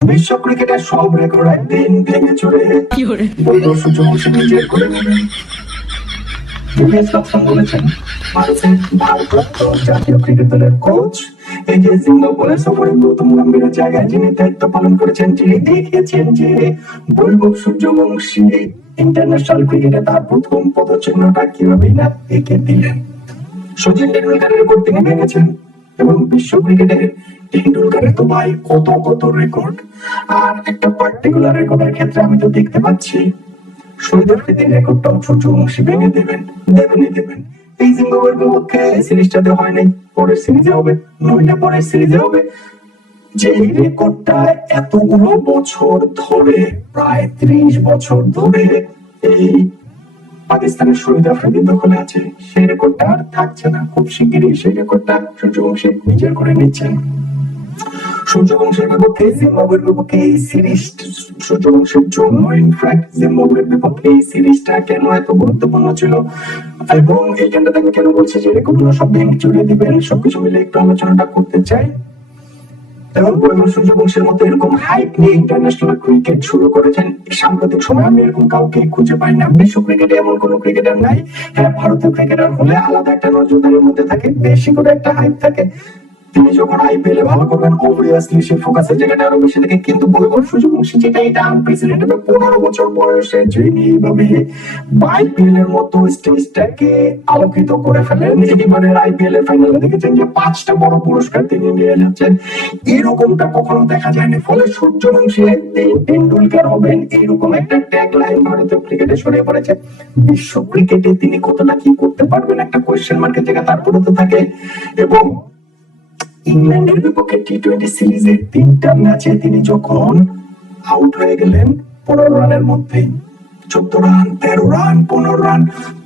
বিশ্ব ক্রিকেটের সব রেকর্ড একদিন ভেঙে চড়ে বৈভব সূর্যবংশী নিজের করে নেবেন। ইলিয়াস লক্ষ্মণ বলেছেন, ভারপ্রাপ্ত জাতীয় ক্রিকেট দলের কোচ এই যে জিম্বাবুয়ে সফরে গৌতম গম্ভীরের জায়গায় যিনি দায়িত্ব পালন করেছেন, যিনি দেখিয়েছেন যে বৈভব সূর্যবংশী ইন্টারন্যাশনাল ক্রিকেটে তার প্রথম পদচিহ্নটা কিভাবে না এঁকে দিলেন। সচিন টেন্ডুলকারের রেকর্ড তিনি ভেঙেছেন এবং বিশ্ব ক্রিকেটে টেন্ডুলকারের তো ভাই কত কত রেকর্ড। আর একটা পার্টিকুলার রেকর্ডের ক্ষেত্রে আমি তো দেখতে পাচ্ছি শহীদ আফ্রিদির রেকর্ডটা সূর্যবংশী ভেঙে দেবেন। এই জিম্বাবুয়ের বিপক্ষে সিরিজটাতে হয় নাই, পরের সিরিজে হবে, নইলে পরের সিরিজে হবে। যে রেকর্ডটা এতগুলো বছর ধরে, প্রায় 30 বছর ধরে এই পাকিস্তানের শহীদ আফ্রিদির দখলে আছে, সেই রেকর্ডটা আর থাকছে না। খুব শিগগিরই সেই রেকর্ডটা সূর্যবংশী নিজের করে নিচ্ছেন। সূর্যবংশের বিপক্ষে জিম্বাবুয়ের বিপক্ষে এই সিরিজ, সূর্যবংশের জন্য ইনফ্যাক্ট জিম্বাবুয়ের বিপক্ষে এই সিরিজটা কেন এত গুরুত্বপূর্ণ ছিল এবং এইখানটাতে আমি কেন বলছি যে রেকর্ডগুলো সব ভেঙে চড়িয়ে দিবেন, সবকিছু মিলে একটু আলোচনাটা করতে চাই। এবং বৈভব সূর্যবংশীর মতো এরকম হাইপ নিয়ে ইন্টারন্যাশনাল ক্রিকেট শুরু করেছেন সাম্প্রতিক সময় আমি এরকম কাউকে খুঁজে পাই না। বিশ্ব ক্রিকেটে এমন কোন ক্রিকেটার নাই। হ্যাঁ, ভারতীয় ক্রিকেটার হলে আলাদা একটা নজরদারির মধ্যে থাকে, বেশি করে একটা হাইপ থাকে। তিনি যখন আইপিএল এ ভালো করবেন অবভিয়াসলি সেই ফোকাসের জায়গাটা আরো বেশি থাকে। কিন্তু বৈভব সূর্যবংশী যেটা এটা আনপ্রেসিডেন্টেড, 15 বছর বয়সে যিনি এইভাবে আইপিএল এর মতো স্টেজটাকে আলোকিত করে ফেলেন, এবারের আইপিএল এর ফাইনালে দেখেছেন যে 5টা বড় পুরস্কার তিনি নিয়ে যাচ্ছেন, এরকমটা কখনো দেখা যায়নি। ফলে সূর্যবংশী একদিন টেন্ডুলকার হবেন এরকম একটা ট্যাগ লাইন ভারতীয় ক্রিকেটে ছড়িয়ে পড়েছে। বিশ্ব ক্রিকেটে তিনি কতটা কি করতে পারবেন একটা কোয়েশ্চেন মার্কের জায়গা তারপরে তো থাকে। এবং ইংল্যান্ডের বিপক্ষে টি-20 সিরিজের 3টা ম্যাচে তিনি যখন আউট হয়ে গেলেন 15 রানের মধ্যেই, 14 রান, 13 রান, 15 রান,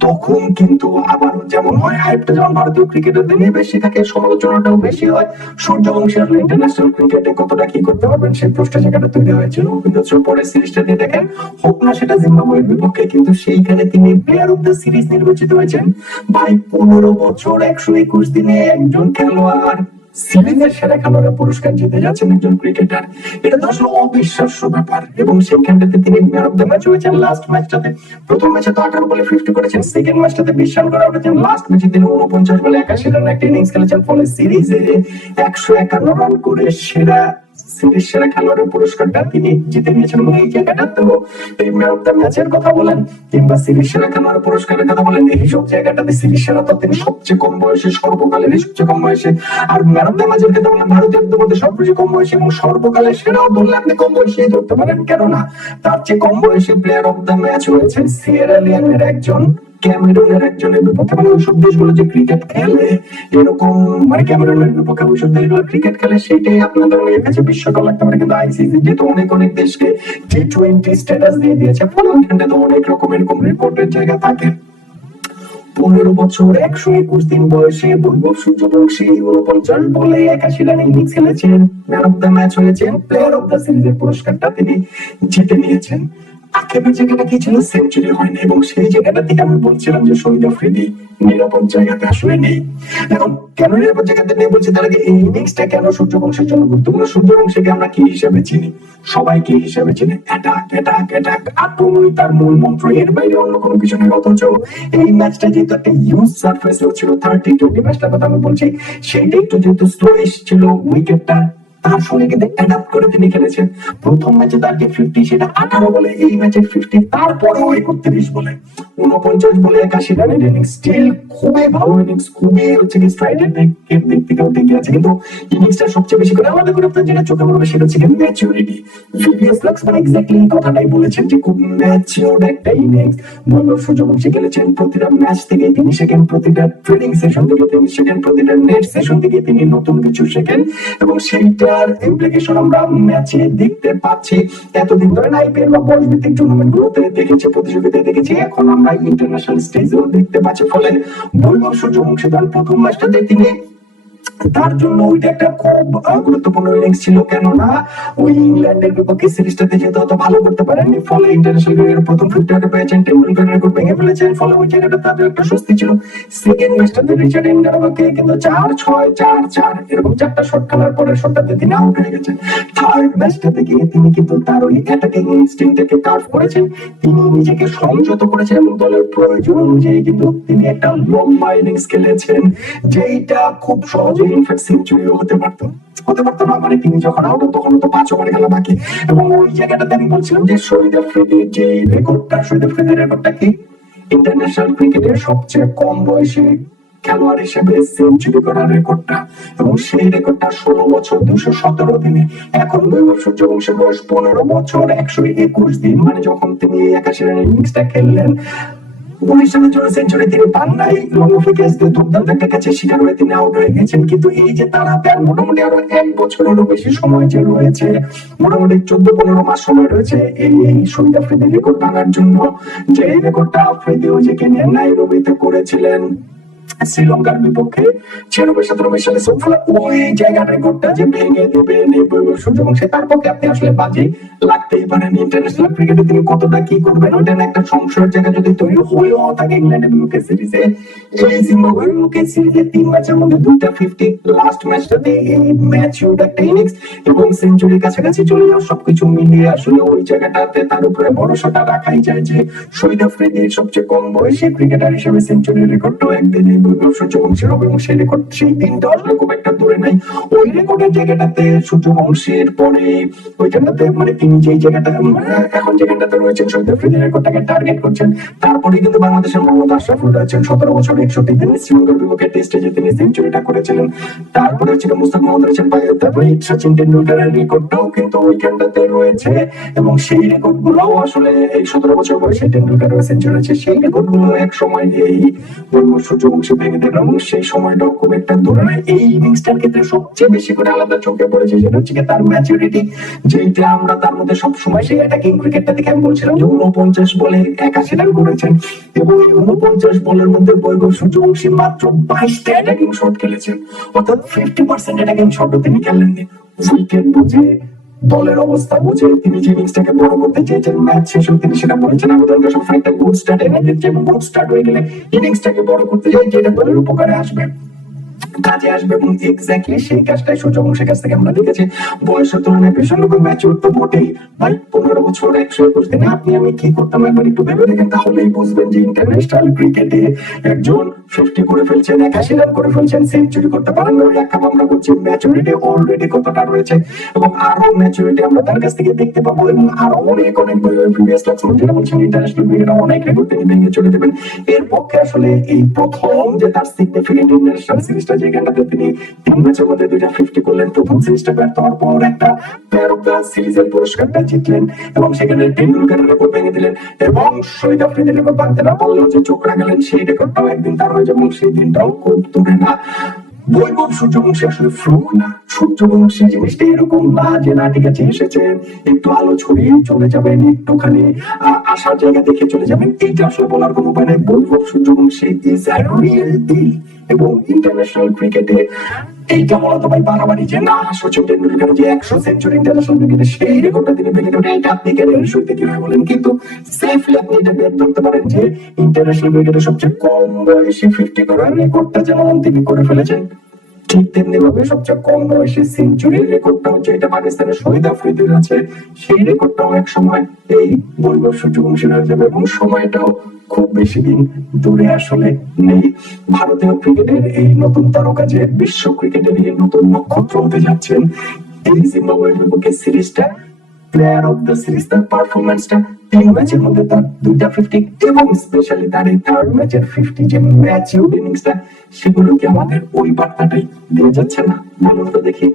তখন কিন্তু আবার যেমন হয় হাইপটা যেমন ভারতীয় ক্রিকেটারদের নিয়ে বেশি থাকে, সমালোচনাটাও বেশি হয়। সূর্যবংশী আসলে ইন্টারন্যাশনাল ক্রিকেটে কতটা কি করতে পারবেন সেই প্রশ্ন জায়গাটা তৈরি হয়েছিল। কিন্তু পরের সিরিজটা দিয়ে দেখেন, হোক না সেটা জিম্বাবুয়ের বিপক্ষে, কিন্তু সেইখানে তিনি প্লেয়ার অফ দ্য সিরিজ নির্বাচিত হয়েছেন। ভাই 15 বছর 121 দিনে একজন খেলোয়াড় সিরিজের সেরা খেলোয়াড়ের পুরস্কার জিতে যাচ্ছেন একজন ক্রিকেটার, এটা তো আসলে অবিশ্বাস্য ব্যাপার। এবং সেইখানটাতে তিনি ম্যান অফ দ্য ম্যাচ হয়েছেন লাস্ট ম্যাচটাতে। প্রথম ম্যাচে তো 18 বলে 50 করেছেন, সেকেন্ড ম্যাচটাতে 20 রান করে উঠেছেন, লাস্ট ম্যাচে তিনি 49 বলে 81 রান একটা ইনিংস খেলেছেন। ফলে সিরিজে 151 রান করে সিরিজ সেরা খেলোয়াড়ের পুরস্কারটা তিনি জিতে নিয়েছেন। এবং এই জায়গাটা তো এই ম্যান অফ দ্য ম্যাচের কথা বলেন কিংবা সিরিজ সেরা খেলোয়াড়ের পুরস্কারের কথা বলেন, এই সব জায়গাটাতে সিরিজ সেরা তো তিনি সবচেয়ে কম বয়সে, সর্বকালের সবচেয়ে কম বয়সে। আর ম্যান অফ দ্য ম্যাচের ক্ষেত্রে বলেন ভারতের মধ্যে সবচেয়ে কম বয়সী এবং সর্বকালের সেরাও বললে আপনি কম বয়সী ধরতে পারেন, কেননা তার চেয়ে কম বয়সী প্লেয়ার অফ দ্য ম্যাচ হয়েছেন সিয়েরা লিওনের একজন, ক্যামেরুনের একজনের বিপক্ষে। মানে ওইসব দেশগুলো যে ক্রিকেট খেলে এরকম, মানে ক্যামেরুনের বিপক্ষে ওইসব দেশগুলো ক্রিকেট খেলে, সেটাই আপনাদের কাছে বিশ্বকাপ লাগতে পারে। কিন্তু আইসিসি যেহেতু অনেক অনেক দেশকে টি-20 স্ট্যাটাস দিয়ে দিয়েছে, ফলে ওইখানে তো অনেক রকম এরকম রেকর্ডের জায়গা থাকে। 15 বছর 121 দিন বয়সে বৈভব সূর্যবংশী 49 বলে 81 রান ইনিংস খেলেছেন, ম্যান অফ দ্য ম্যাচ হয়েছেন, প্লেয়ার অফ দ্য সিরিজের পুরস্কারটা তিনি জিতে নিয়েছেন। আক্ষেপের জায়গাটা কি ছিল? সেঞ্চুরি হয়নি। এবং সেই জায়গাটা থেকে আমি বলছিলাম যে শহীদ আফ্রিদি নিরাপদ জায়গাতে আসলে নেই। এখন কেন নিরাপদ জায়গাতে নেই বলছি, তার আগে এই ইনিংসটা কেন সূর্যবংশীর জন্য গুরুত্বপূর্ণ। সূর্যবংশীকে আমরা কি হিসেবে চিনি? সবাই কি হিসেবে চিনি? অ্যাটাক অ্যাটাক অ্যাটাক, আক্রমণই তার মূল মন্ত্র, এর বাইরে অন্য কোনো কিছু নেই। অথচ এই ম্যাচটা যেহেতু একটা ইউজ সারফেসে ছিল, 30-20 ম্যাচটার কথা আমি বলছি, সেইটা একটু যেহেতু স্লোইশ ছিল উইকেটটা, তার সঙ্গে কিন্তু অ্যাডাপ্ট করে তিনি খেলেছেন। প্রথম ম্যাচে তার যে 50 সেটা 18 বলে, এই ম্যাচে 50, তারপরেও 31 বলে 49 বলে 81 রানের ইনিংস, স্টিল খুবই ভালো ইনিংস, খুবই হচ্ছে কি স্ট্রাইকের দিক থেকেও দিকে আছে। কিন্তু ইনিংসটা সবচেয়ে বেশি করে আলাদা করে আপনার যেটা চোখে পড়বে সেটা হচ্ছে ম্যাচিউরিটি। ভিভিএস লক্সম্যান এক্স্যাক্টলি এই কথাটাই বলেছেন যে খুব ম্যাচিউরড একটা ইনিংস বৈভব সূর্যবংশী খেলেছেন। প্রতিটা ম্যাচ থেকে তিনি শেখেন, প্রতিটা ট্রেনিং সেশন থেকে তিনি শেখেন, প্রতিটা নেট সেশন থেকে তিনি নতুন কিছু শেখেন, এবং সেইটার ইমপ্লিকেশন আমরা ম্যাচে দেখতে পাচ্ছি। এতদিন ধরে আইপিএল বা বয়স ভিত্তিক টুর্নামেন্ট গুলোতে দেখেছি, প্রতিযোগিতায় দেখেছি, এখন আমরা ইন্টারন্যাশনাল স্টেজেও দেখতে পাচ্ছি। ফলে বৈভব সূর্যবংশী তার প্রথম ম্যাচটাতে তিনি তার জন্য ওইটা একটা খুব গুরুত্বপূর্ণ ইনিংস ছিল, কেননা ওই ইংল্যান্ডের বিপক্ষে সিরিজটাতে যেহেতু অত ভালো করতে পারেননি, ফলে ইন্টারন্যাশনাল ক্রিকেটের প্রথম 50 পেয়েছেন, টেন্ডুলকার রেকর্ড ভেঙে ফেলেছেন, ফলে ওই জায়গাটা তাদের একটা স্বস্তি ছিল। সেকেন্ড ম্যাচটাতে রিচার্ড এন্ডার বিপক্ষে কিন্তু 4-6 4-4 এরকম 4টা শট খেলার পরে শটটাতে তিনি আউট হয়ে গেছেন। থার্ড ম্যাচটাতে গিয়ে তিনি কিন্তু তার ওই অ্যাটাকিং ইনস্টিংক্টটাকে কার্ভ করেছেন, তিনি নিজেকে সংযত করেছেন এবং দলের প্রয়োজন অনুযায়ী কিন্তু তিনি একটা লম্বা ইনিংস খেলেছেন, যেটা খুব সহজে ইনফ্যাক্ট সেঞ্চুরিও হতে পারতো না। মানে তিনি যখন আউট তখন তো 5 ওভার খেলা বাকি, এবং ওই জায়গাটাতে আমি বলছিলাম যে শহীদ আফ্রিদির যে রেকর্ডটা কি ইন্টারন্যাশনাল ক্রিকেটের সবচেয়ে কম বয়সী খেলোয়াড় হিসেবে সেঞ্চুরি করার রেকর্ডটা, এবং সেই রেকর্ডটা 16 বছর 217 দিনে। এখন বৈভব সূর্যবংশীর বয়স 15 বছর 121 দিন, মানে যখন তিনি 81 রানের ইনিংসটা খেললেন, 19 রানের জন্য সেঞ্চুরি তিনি পান নাই, লং অফ উইকেটস দিয়ে দুর্দান্ত একটা ক্যাচের শিকার হয়ে তিনি আউট হয়ে গেছেন। কিন্তু এই যে তারা মোটামুটি আরো 1 বছরেরও বেশি সময় যে রয়েছে, মোটামুটি 14-15 মাস সময় রয়েছে এই শহীদ আফ্রিদির রেকর্ড ভাঙার জন্য, যে এই রেকর্ডটা আফ্রিদিও যে কেনিয়ার নাইরোবিতে করেছিলেন শ্রীলঙ্কার বিপক্ষে 96-97 সালে। ফলে ওই জায়গার রেকর্ডটা যে ভেঙে দেবেন এই বৈভব সূর্যবংশী, তার পক্ষে আপনি আসলে বাজি লাগতেই পারেন। ইন্টারন্যাশনাল ক্রিকেটে তিনি কতটা কি করবেন ওইটা একটা সংশয়ের জায়গা যদি তৈরি হয়েও থাকে ইংল্যান্ডের বিপক্ষে সিরিজে, এই জিম্বাবুয়ের বিপক্ষে সিরিজে 3 ম্যাচের মধ্যে 2টা 50, লাস্ট ম্যাচটাতে এই ম্যাচ একটা ইনিংস এবং সেঞ্চুরির কাছাকাছি চলে যাওয়া, সবকিছু মিলিয়ে আসলে ওই জায়গাটাতে তার উপরে ভরসাটা রাখাই যায় যে শহীদ আফ্রিদির সবচেয়ে কম বয়সী ক্রিকেটার হিসেবে সেঞ্চুরির রেকর্ডটাও একদিনে বৈভব সূর্যবংশীর হবে, এবং সেই রেকর্ড সেই দিনটা আসলে খুব একটা দূরে নাই। ওই রেকর্ডের জায়গাটাতে সূর্যবংশীর পরে ওইখানটাতে মানে তিনি যেই জায়গাটা এখন যেখানটাতে রয়েছেন শহীদ আফ্রিদির রেকর্ডটাকে টার্গেট করছেন। তারপরে কিন্তু বাংলাদেশের মোহাম্মদ আশরাফুল রয়েছেন 17 বছর 61 দিন শ্রীলঙ্কার বিপক্ষে টেস্টে যে তিনি সেঞ্চুরিটা করেছিলেন। তারপরে হচ্ছে মুস্তাফিজ মোহাম্মদ রয়েছেন, তারপরে সচিন টেন্ডুলকারের রেকর্ডটাও কিন্তু ওইখানটাতে রয়েছে, এবং সেই রেকর্ড গুলোও আসলে এই 17 বছর বয়সে টেন্ডুলকারের সেঞ্চুরি রয়েছে, সেই রেকর্ড গুলো এক সময় এই বৈভব সূর্যবংশী ভেঙে দেন, এবং সেই সময়টাও খুব একটা দূরে নয়। এই ইনিংসটার ক্ষেত্রে সবচেয়ে বেশি করে আলাদা চোখে পড়েছে সেটা হচ্ছে তার ম্যাচুরিটি, যেটা আমরা তার মধ্যে সবসময় সেই অ্যাটাকিং ক্রিকেটটা দেখে আমি বলছিলাম যে 49 বলে 81 রান করেছেন, এবং এই 49 বলের মধ্যে বৈভব সূর্যবংশী মাত্র 22টা অ্যাটাকিং শট খেলেছেন, অর্থাৎ 50% অ্যাটাকিং শটও তিনি খেলেননি। উইকেট বুঝে দলের অবস্থা বুঝে তিনি যে ইনিংসটাকে বড় করতে চেয়েছেন, ম্যাচ শেষে তিনি সেটা বলেছেন আমি দলকে সবসময় একটা গুড স্টার্ট এনে দিচ্ছি, এবং গুড স্টার্ট হয়ে গেলে ইনিংসটাকে বড় করতে চাই যেটা দলের উপকারে আসবে, কাজে আসবে, এবং এক্স্যাক্টলি সেই কাজটাই সূর্যবংশীর কাছ থেকে আমরা দেখেছি। বয়সের তুলনায় ভীষণ রকম ম্যাচিউর তো বটেই ভাই, 15 বছর 121 দিনে আপনি আমি কি করতাম একবার একটু ভেবে দেখেন, তাহলেই বুঝবেন যে ইন্টারন্যাশনাল ক্রিকেটে একজন 50 করে ফেলছেন, 81 রান করে ফেলছেন, সেঞ্চুরি করতে পারেন না, ওই এক কাপ আমরা করছি, ম্যাচুরিটি অলরেডি কতটা রয়েছে, এবং আরো ম্যাচুরিটি আমরা তার কাছ থেকে দেখতে পাবো, এবং আরো অনেক প্রিভিয়াস ক্লাসে যেটা বলছেন ইন্টারন্যাশনাল ক্রিকেটে অনেক রেকর্ড তিনি ভেঙে চলে যাবেন। এর পক্ষে আসলে এই প্রথম যে তার সিগনিফিকেন্ট ইন্টারন্যাশনাল সিরিজটা যেখানটাতে তিনি 3 ম্যাচের মধ্যে 2টা 50 করলেন, প্রথম সিরিজটা ব্যর্থ হওয়ার পর একটা প্লেয়ার অফ দ্য সিরিজের পুরস্কারটা জিতলেন, এবং সেখানে টেন্ডুলকারের রেকর্ড ভেঙে দিলেন, এবং শহীদ আফ্রিদির রেকর্ড ভাঙতে না পারলেও যে চোখ রাখলেন সেই রেকর্ডটাও একদিন তার হয়ে যাবে, এবং সেই দিনটাও খুব দূরে না। বৈভব সূর্যবংশী আসলে ফ্লুক না, সূর্যবংশী জিনিসটা এরকম না যে না ঠিক আছে এসেছেন একটু আলো ছড়িয়ে চলে যাবেন, একটুখানি আসার জায়গা দেখে চলে যাবেন, এইটা আসলে বলার কোনো উপায় নেই। Vaibhav Suryavanshi is a real deal, এবং ইন্টারন্যাশনাল ক্রিকেটে এইটা বলা তো ভাই বাড়াবাড়ি যে না সচিন টেন্ডুলকার যে 100 সেঞ্চুরি ইন্টারন্যাশনাল ক্রিকেটে সেই রেকর্ডটা তিনি ভেঙে দেবেন, এটা আপনি ক্যারিয়ারের শুরুতে কিভাবে বলেন, কিন্তু সেফলি আপনি এটা বের ধরতে পারেন যে ইন্টারন্যাশনাল ক্রিকেটে সবচেয়ে কম বয়সী 50 করার রেকর্ডটা যেমন তিনি করে ফেলেছেন, ঠিক তেমনি ভাবে সবচেয়ে কম বয়সী সেঞ্চুরির রেকর্ডটা হচ্ছে এটা পাকিস্তানের শহীদ আফ্রিদির আছে, সেই রেকর্ডটাও এক সময় এই বৈভব সূর্যবংশীর হয়ে যাবে, এবং সময়টাও খুব বেশি দিন দূরে আসলে নেই। ভারতীয় ক্রিকেটের এই নতুন তারকা যে বিশ্ব ক্রিকেটের এই নতুন নক্ষত্র হতে যাচ্ছেন, এই জিম্বাবুয়ের বিপক্ষে সিরিজটা প্লেয়ার অফ দ্য সিরিজ, তার পারফরমেন্সটা 3 ম্যাচের মধ্যে তার 2টা 50, এবং স্পেশালি তার এই থার্ড ম্যাচের 50 যে ম্যাচিউর ইনিংসটা, সেগুলোকে আমাদের ওই বার্তাটাই দিয়ে যাচ্ছে না, বলুন তো দেখি।